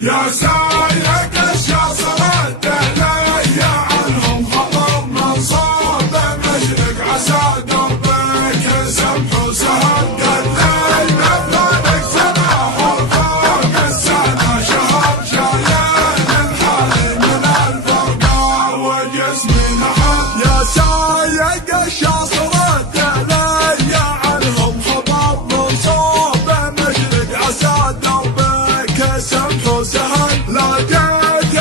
يا سايق الشاصر الدليل عنهم خطر من صوب مشرق عسى دربك سمح وسهل قليل مثلك سماح وفوق السنة شهر شايل الحال من الفرقة وجسمي نحل. يا سايق الشاصر الدليل عنهم خطر من صوب مشرق عسى دربك سمح وسهل لقيت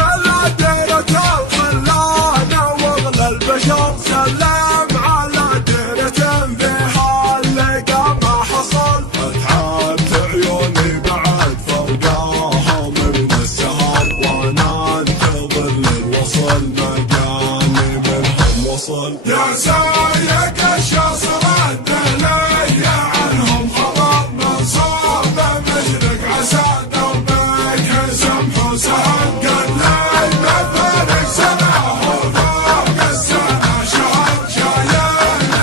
ديرة الخلانة واغلى البشر سلم على ديرة فيها اللقى ما حصل. اتعبت عيوني بعد فرقاها من السهر وانا انتظر للوصل مجاني منهم وصل. يا سايق الشاصر الدليل عنهم خطر من صوب مشرق عسى سهل قليل مثلك سماح وفوق السنة شهر شايل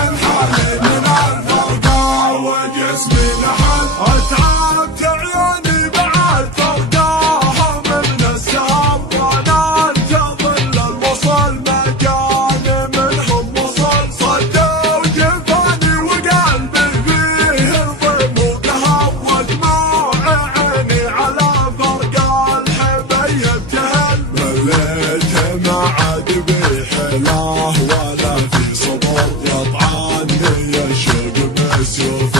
الحالي من الفرقة وجسمي نحل. اتعبت عيوني بعد فرقاها من السهر وانا انتظر للوصل مجاني منهم وصل. صدوا جفاني وقلبي فيه الضيم وقهر ودموع عيني على فرقة مليت ما عاد بي حلاه ولا في صبر يطعني الشوق بسيوف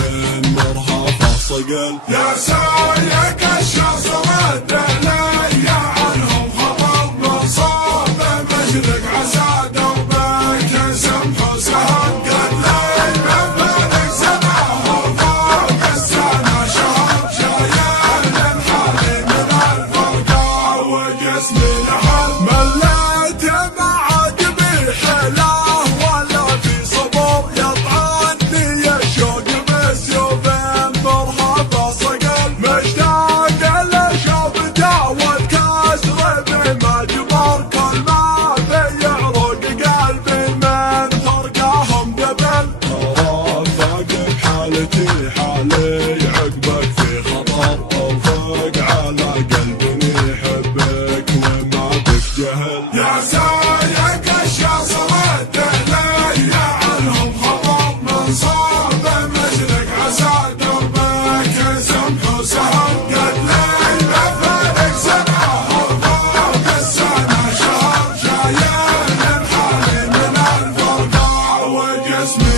مرهفه صقل. يا سايق الشاصر الدليل عنهم خطر من صوب مشرق عسى دربك سمح وسهل قليل مثلك سماح وفوق السنة شهر شايل الحالي من الفرقة وجسمي نحل. مليت ما عاد بي حلاه ولا في صبر يطعني الشوق بسيوف مرهفه صقل. مشتاق لشوفته والكسر بما جبر كل ما بيعرق قلبي من فرقاهم قبل. رافق بحالتي حالي عقبك في خطر ارفق على قلبي يحبك وما بك جهل. يا سايق الشاصر الدليل عنهم خطر من صوب مشرق عسى دربك سمح وسهل قليل مثلك سماح وفوق السنة شهر شايل الحالي من الفرقة وجسمي